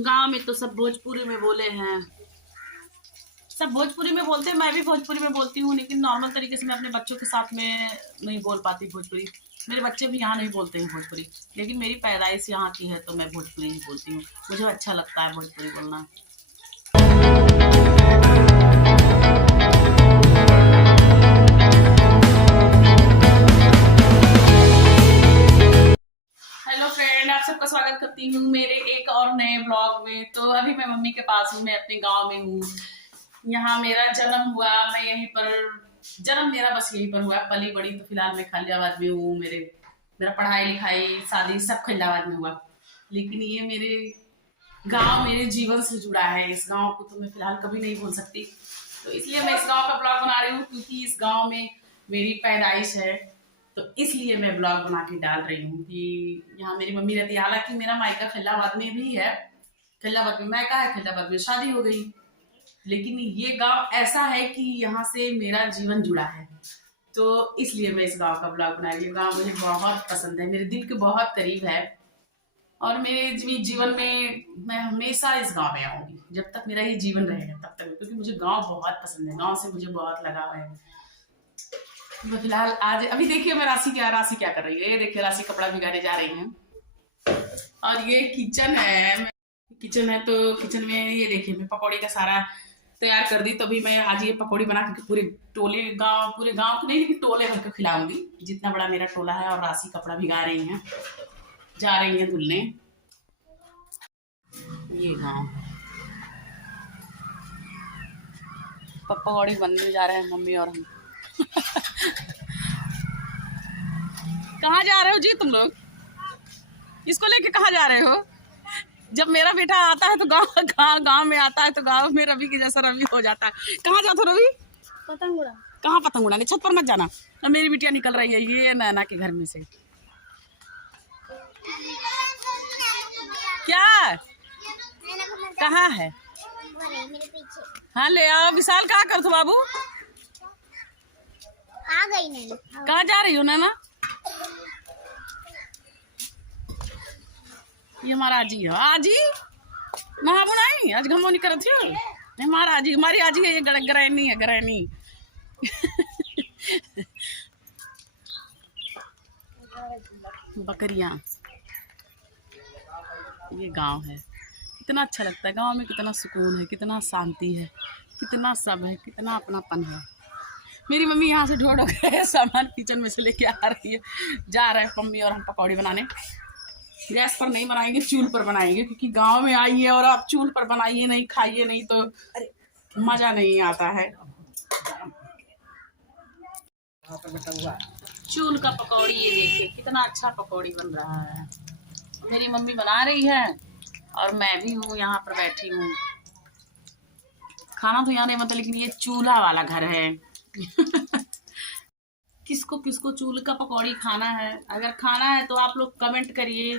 गांव में तो सब भोजपुरी में बोले हैं, सब भोजपुरी में बोलते हैं। मैं भी भोजपुरी में बोलती हूँ, लेकिन नॉर्मल तरीके से मैं अपने बच्चों के साथ में नहीं बोल पाती भोजपुरी। मेरे बच्चे भी यहाँ नहीं बोलते हैं भोजपुरी, लेकिन मेरी पैदाइश यहाँ की है तो मैं भोजपुरी ही बोलती हूँ। मुझे अच्छा लगता है भोजपुरी बोलना। हेलो फ्रेंड, आप सबका स्वागत करती हूँ मेरे एक और नए ब्लॉग में। तो अभी मैं मम्मी के पास हूँ, मैं अपने गांव में हूँ। यहाँ मेरा जन्म हुआ, मैं यहीं पर जन्म मेरा बस यहीं पर हुआ, पली बड़ी तो फिलहाल मैं खलियाबाद में हूँ। मेरा पढ़ाई लिखाई शादी सब खलियाबाद में हुआ, लेकिन ये मेरे गांव मेरे जीवन से जुड़ा है। इस गांव को तो मैं फिलहाल कभी नहीं भूल सकती, तो इसलिए मैं इस गांव का ब्लॉग बना रही हूँ, क्योंकि इस गांव में मेरी पैदाइश है। तो इसलिए मैं ब्लॉग बना के डाल रही हूँ कि यहाँ मेरी मम्मी रहती है। हालांकि मेरा मायका खिलाबाद में भी है, खिलाबाद में मायका है, खिलाबाद में शादी हो गई, लेकिन ये गांव ऐसा है कि यहाँ से मेरा जीवन जुड़ा है। तो इसलिए मैं इस गांव का ब्लॉग बना रही हूँ। गांव मुझे बहुत पसंद है, मेरे दिल के बहुत करीब है, और मेरे जीवन में मैं हमेशा इस गांव में आऊंगी जब तक मेरा ये जीवन रहेगा तब तक, क्योंकि मुझे गांव बहुत पसंद है, गांव से मुझे बहुत लगाव है। तो फिलहाल आज अभी देखिए मैं राशि क्या कर रही है। ये देखिए राशि कपड़ा भिगाने जा रही है, और ये किचन है। तो किचन में ये देखिए मैं पकौड़ी का सारा तैयार कर दी। तभी मैं आज ये पकौड़ी बना के पूरे गांव को नहीं, लेकिन टोले भर के खिलाऊंगी, जितना बड़ा मेरा टोला है। और राशि कपड़ा भिगा रही है, जा रही है धुलने। ये गाँव पकौड़ी बनने जा रहे हैं मम्मी और हम। कहाँ जा रहे हो जी तुम लोग? इसको लेके कहाँ जा रहे हो? जब मेरा बेटा आता है तो गांव में आता है, तो गांव में रवि के जैसा रवि हो जाता है। कहाँ जाते हो रवि? पतंग उड़ा। कहाँ पतंग उड़ाने? छत पर मत जाना। अब मेरी बिटिया निकल रही है ये नैना के घर में से। क्या कहाँ है? मेरे पीछे। हाँ ले आओ। विशाल कहाँ कर तू बाबू? आ गई नैना। कहाँ जा रही हो नैना? ये हमारा आजी है। आजी नहाबो नहीं आज घमो नहीं करत हो। हमारा आजी, हमारी आजी है, ये गरैनी है, गरैनी। बकरियां। ये गांव है, कितना अच्छा लगता है गांव में, कितना सुकून है, कितना शांति है, कितना सब है, कितना अपनापन है। मेरी मम्मी यहाँ से ढो के सामान किचन में से लेके आ रही है। जा रहे हैं मम्मी और हम पकौड़ी बनाने। गैस पर नहीं बनाएंगे, चूल्ह पर बनाएंगे, क्योंकि गांव में आइए और आप चूल्ह पर बनाइए नहीं, खाइए नहीं तो मजा नहीं आता है। चूल्ह का पकौड़ी ये देखिए कितना अच्छा पकौड़ी बन रहा है। मेरी मम्मी बना रही है और मैं भी हूँ यहाँ पर बैठी हूँ। खाना तो यहाँ नहीं बनता, लेकिन ये चूल्हा वाला घर है। किसको किसको चूल्हे का पकौड़ी खाना है? अगर खाना है तो आप लोग कमेंट करिए,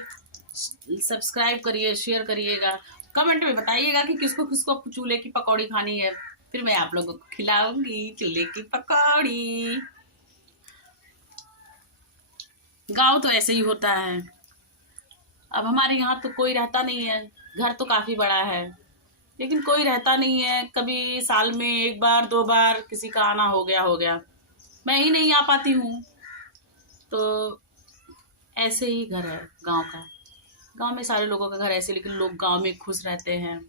सब्सक्राइब करिए, शेयर करिएगा। कमेंट में बताइएगा कि किसको किसको चूल्हे की पकौड़ी खानी है, फिर मैं आप लोगों को खिलाऊंगी चूल्हे की पकौड़ी। गांव तो ऐसे ही होता है। अब हमारे यहाँ तो कोई रहता नहीं है, घर तो काफी बड़ा है, लेकिन कोई रहता नहीं है। कभी साल में एक बार दो बार किसी का आना हो गया, मैं ही नहीं आ पाती हूँ। तो ऐसे ही घर है गांव का। गांव में सारे लोगों का घर ऐसे, लेकिन लोग गांव में खुश रहते हैं,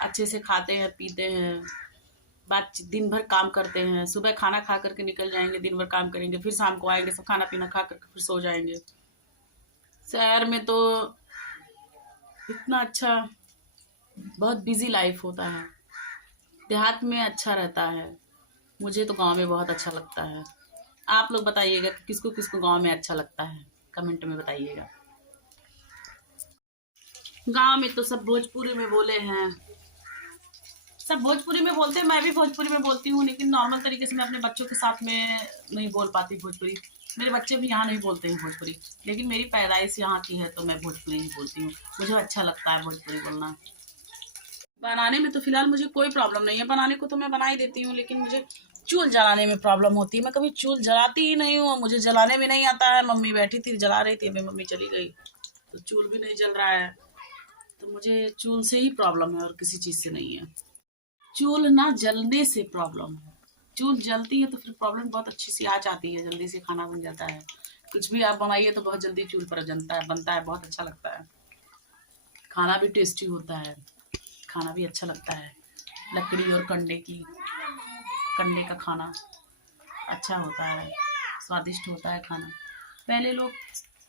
अच्छे से खाते हैं, पीते हैं, बातचीत, दिन भर काम करते हैं। सुबह खाना खा करके निकल जाएंगे, दिन भर काम करेंगे, फिर शाम को आएंगे, सब खाना पीना खा करके फिर सो जाएंगे। शहर में तो इतना अच्छा, बहुत बिजी लाइफ होता है। देहात में अच्छा रहता है। मुझे तो गांव में बहुत अच्छा लगता है। आप लोग बताइएगा कि किसको किसको गांव में अच्छा लगता है, कमेंट में बताइएगा। गांव में तो सब भोजपुरी में बोले हैं, सब भोजपुरी में बोलते हैं। मैं भी भोजपुरी में बोलती हूँ, लेकिन नॉर्मल तरीके से मैं अपने बच्चों के साथ में नहीं बोल पाती भोजपुरी। मेरे बच्चे भी यहाँ नहीं बोलते हैं भोजपुरी, लेकिन मेरी पैदाइश यहाँ की है तो मैं भोजपुरी ही बोलती हूँ। मुझे अच्छा लगता है भोजपुरी बोलना। बनाने में तो फिलहाल मुझे कोई प्रॉब्लम नहीं है, बनाने को तो मैं बना ही देती हूँ, लेकिन मुझे चूल जलाने में प्रॉब्लम होती है। मैं कभी चूल जलाती ही नहीं हूँ, मुझे जलाने भी नहीं आता है। मम्मी बैठी थी जला रही थी, अभी मम्मी चली गई तो चूल भी नहीं जल रहा है, तो मुझे चूल से ही प्रॉब्लम है और किसी चीज़ से नहीं है। चूल ना जलने से प्रॉब्लम है। चूल जलती है तो फिर प्रॉब्लम बहुत अच्छी सी आ जाती है, जल्दी से खाना बन जाता है। कुछ भी आप बनाइए तो बहुत जल्दी चूल पर बनता है, बहुत अच्छा लगता है। खाना भी टेस्टी होता है, खाना भी अच्छा लगता है। लकड़ी और कंडे का खाना अच्छा होता है, स्वादिष्ट होता है खाना। पहले लोग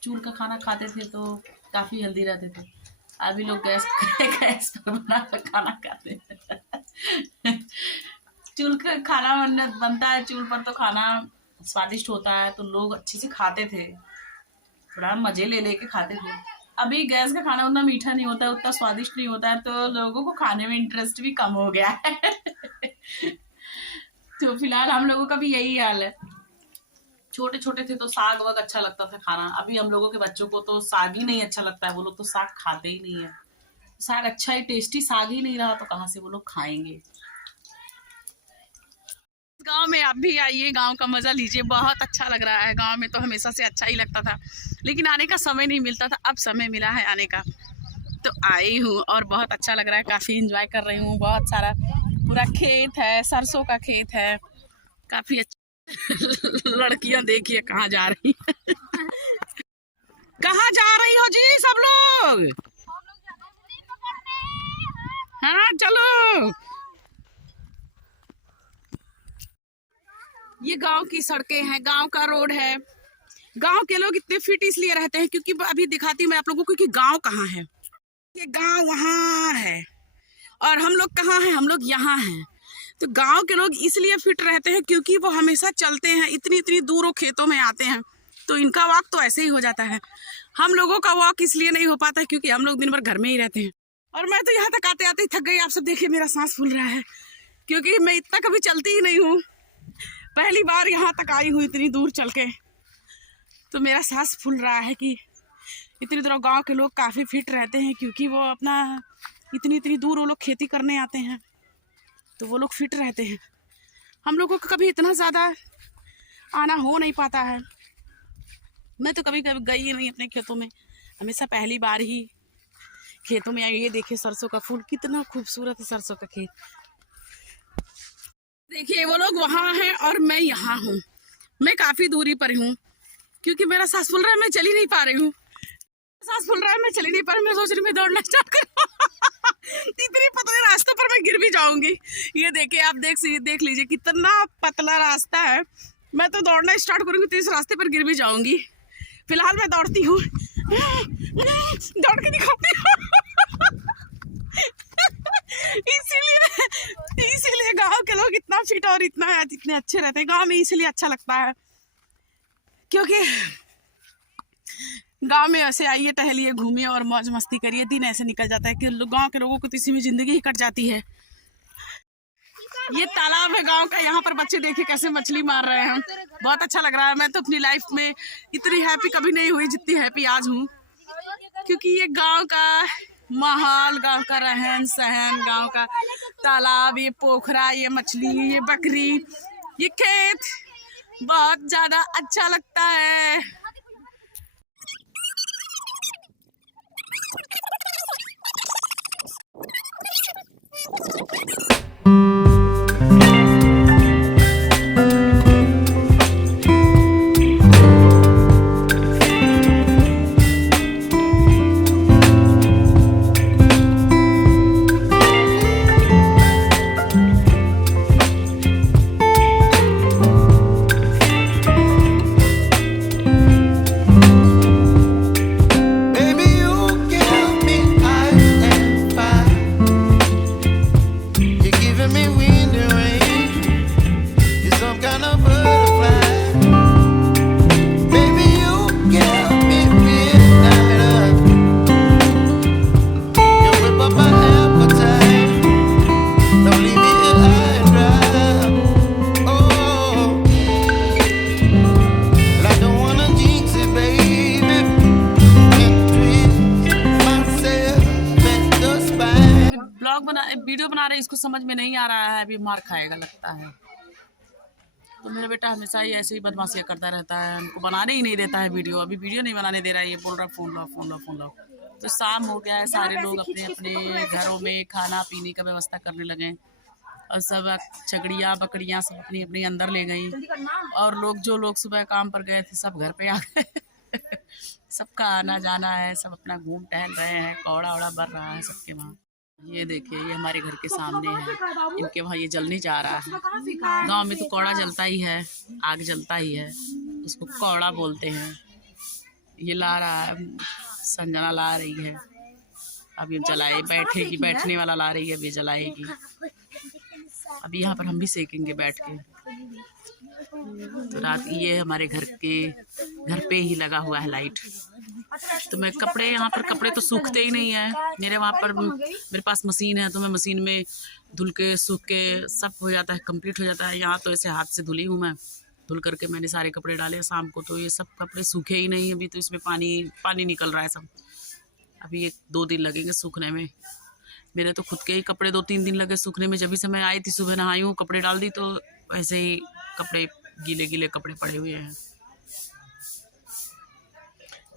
चूल का खाना खाते थे तो काफ़ी हेल्दी रहते थे। अभी लोग गैस पर बना कर खाना खाते हैं। चूल का खाना बनता है, चूल पर तो खाना स्वादिष्ट होता है तो लोग अच्छे से खाते थे, थोड़ा मजे ले लेके खाते थे। अभी गैस का खाना उतना मीठा नहीं होता है, उतना स्वादिष्ट नहीं होता है, तो लोगों को खाने में इंटरेस्ट भी कम हो गया है। तो फिलहाल हम लोगों का भी यही हाल है। छोटे छोटे थे तो साग वाग अच्छा लगता था खाना, अभी हम लोगों के बच्चों को तो साग ही नहीं अच्छा लगता है, वो लोग तो साग खाते ही नहीं है। साग अच्छा ही टेस्टी साग ही नहीं रहा तो कहाँ से वो लोग खाएंगे। गांव में आप भी आइए, गांव का मजा लीजिए, बहुत अच्छा लग रहा है। गांव में तो हमेशा से अच्छा ही लगता था, लेकिन आने का समय नहीं मिलता था, अब समय मिला है आने का तो आई हूँ और बहुत अच्छा लग रहा है। काफी एंजॉय कर रही हूँ, बहुत सारा पूरा खेत है, सरसों का खेत है, काफी अच्छा। लड़कियां देखिए कहाँ जा रही हैं। कहाँ जा रही हो जी सब लोग? हाँ चलो। ये गांव की सड़कें हैं, गांव का रोड है। गांव के लोग इतने फिट इसलिए रहते हैं क्योंकि अभी दिखाती हूँ मैं आप लोगों को कि गांव कहाँ है। ये गांव वहाँ है और हम लोग कहाँ हैं, हम लोग यहाँ हैं। तो गांव के लोग इसलिए फिट रहते हैं क्योंकि वो हमेशा चलते हैं, इतनी इतनी दूरों खेतों में आते हैं, तो इनका वॉक तो ऐसे ही हो जाता है। हम लोगों का वॉक इसलिए नहीं हो पाता क्योंकि हम लोग दिन भर घर में ही रहते हैं। और मैं तो यहाँ तक आते आते ही थक गई। आप सब देखिए मेरा सांस फूल रहा है क्योंकि मैं इतना कभी चलती ही नहीं हूँ, पहली बार यहाँ तक आई हूँ इतनी दूर चल के, तो मेरा सांस फूल रहा है कि इतनी दूर। गांव के लोग काफ़ी फिट रहते हैं क्योंकि वो अपना इतनी इतनी दूर वो लोग खेती करने आते हैं, तो वो लोग फिट रहते हैं। हम लोगों को कभी इतना ज़्यादा आना हो नहीं पाता है। मैं तो कभी कभी गई ही नहीं अपने खेतों में, हमेशा पहली बार ही खेतों में आई। ये देखिए सरसों का फूल, कितना खूबसूरत है सरसों का खेत। देखिए वो लोग वहाँ हैं और मैं यहाँ हूँ, मैं काफ़ी दूरी पर हूँ क्योंकि मेरा सांस फूल रहा है, मैं चल ही नहीं पा रही हूँ। सांस फूल रहा है, मैं चल ही नहीं पा रही। मैं सोच रही मैं दौड़ना स्टार्ट करूँ। इतनी पतले रास्ते पर मैं गिर भी जाऊंगी। ये देखिए आप देख लीजिए कितना पतला रास्ता है। मैं तो दौड़ना स्टार्ट करूंगी तो इस रास्ते पर गिर भी जाऊंगी। फिलहाल मैं दौड़ती हूँ, दौड़ के दिखाती हूँ। इसीलिए गांव के लोग इतना फिट और इतने अच्छे रहते हैं। गांव में इसीलिए अच्छा लगता है क्योंकि गांव में ऐसे आइए, टहलिए, घूमिए और मौज मस्ती करिए, दिन ऐसे निकल जाता है कि गांव के लोगों को तो इसी में जिंदगी ही कट जाती है। ये तालाब है गांव का, यहाँ पर बच्चे देखिए कैसे मछली मार रहे हैं, बहुत अच्छा लग रहा है। मैं तो अपनी लाइफ में इतनी हैप्पी कभी नहीं हुई जितनी हैप्पी आज हूँ, क्योंकि ये गांव का माहौल, गांव का रहन सहन, गांव का तालाब, ये पोखरा, ये मछली, ये बकरी, ये खेत बहुत ज्यादा अच्छा लगता है। वीडियो बना रहे, इसको समझ में नहीं आ रहा है, अभी मार खाएगा लगता है। तो मेरा बेटा हमेशा ही ऐसे ही बदमाशियाँ करता रहता है, हमको बनाने ही नहीं देता है वीडियो। अभी वीडियो नहीं बनाने दे रहा है, ये बोल रहा है फोन लो फोन लो फोन लो। तो शाम हो गया है, सारे लोग अपने अपने घरों में खाना पीने का व्यवस्था करने लगे और सब छकड़ियाँ बकरियाँ सब अपनी अपनी अंदर ले गई और लोग जो लोग सुबह काम पर गए थे सब घर पे आ गए। सबका आना जाना है, सब अपना घूम टहल रहे हैं, कौड़ा वड़ा बढ़ रहा है सबके वहाँ। ये देखिए, ये हमारे घर के सामने है, इनके वहाँ ये जलने जा रहा है। गांव में तो कौड़ा जलता ही है, आग जलता ही है, उसको कौड़ा बोलते हैं। ये ला रहा है, संजना ला रही है, अब ये जलाए, बैठेगी, बैठने वाला ला रही है, अब ये जलाएगी। अब यहाँ पर हम भी सेकेंगे बैठ के। तो रात ये हमारे घर पे ही लगा हुआ है लाइट। तो मैं कपड़े, यहाँ पर कपड़े तो सूखते ही नहीं है मेरे वहाँ पर। मेरे पास मशीन है तो मैं मशीन में धुल के सूख के सब हो जाता है, कंप्लीट हो जाता है। यहाँ तो ऐसे हाथ से धुली हूँ मैं, धुल करके मैंने सारे कपड़े डाले शाम को, तो ये सब कपड़े सूखे ही नहीं। अभी तो इसमें पानी निकल रहा है सब। अभी 1-2 दिन लगेंगे सूखने में। मेरे तो खुद के ही कपड़े 2-3 दिन लगे सूखने में। जब भी समय आई थी सुबह नहाई हूँ, कपड़े डाल दी तो ऐसे ही कपड़े गीले गीले कपड़े पड़े हुए हैं।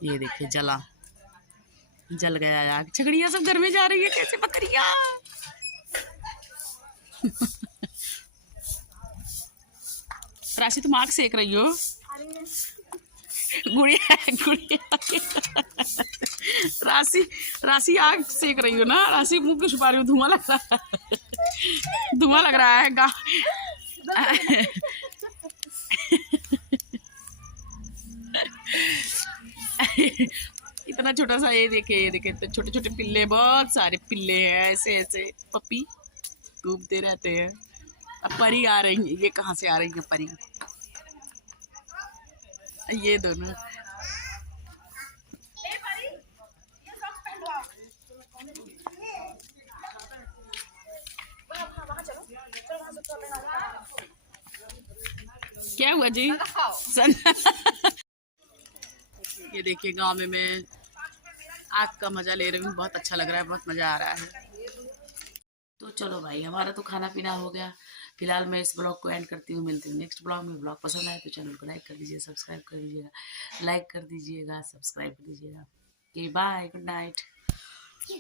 ये देखिए जल गया आग। छकड़ियाँ सब घर में जा रही है, कैसे बकरियाँ। राशि तुम आग सेक रही हो। गुड़िया राशि आग सेक रही हो ना। राशि मुंह क्यों छुपा रही हो, धुआं लग रहा है। धुआं लग रहा है इतना छोटा सा। ये देखे तो छोटे छोटे पिल्ले, बहुत सारे पिल्ले हैं, ऐसे ऐसे पपी घूमते रहते हैं। अब परी आ रही है, ये कहाँ से आ रही है परी, ये दोनों। क्या हुआ जी? ये देखिए, गांव में मैं आग का मजा ले रही हूँ, बहुत अच्छा लग रहा है, बहुत मजा आ रहा है। तो चलो भाई, हमारा तो खाना पीना हो गया। फिलहाल मैं इस ब्लॉग को एंड करती हूँ, मिलती हूँ नेक्स्ट ब्लॉग में। ब्लॉग पसंद आए तो चैनल को लाइक कर दीजिए, सब्सक्राइब कर दीजिएगा, लाइक कर दीजिएगा, सब्सक्राइब कर दीजिएगा। Okay bye, good night.